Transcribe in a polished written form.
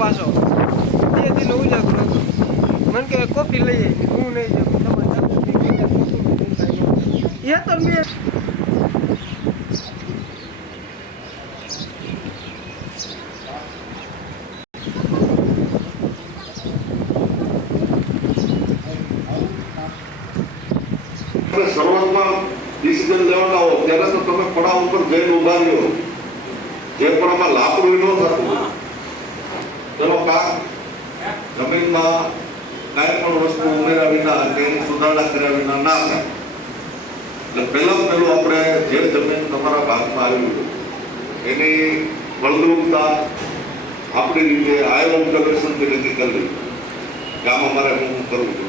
પાછો 2 દિન ઉજાગરો હતો. મને કે કોપી લઈએ, હું નહીં જાઉં, તમારે એ તો મેં શરૂઆતમાં ડિસિઝન લેવાના હો ત્યારે તો તમે પડાવ ઉપર જઈને ઉભા રહ્યો, જે પણ આમાં લાકડું ન થતું ચલો કામ જમીનમાં કાંઈ પણ વસ્તુ ઉમેર્યા વિના કે એની સુધારણા કર્યા વિના ના થાય. એટલે પહેલું આપણે જે જમીન તમારા ભાગમાં આવી એની ફળદ્રુપતા આપણી રીતે આયોગ ઓબ્ઝર્વેશન તરીકે કરી કે આમાં મારે હું કરવું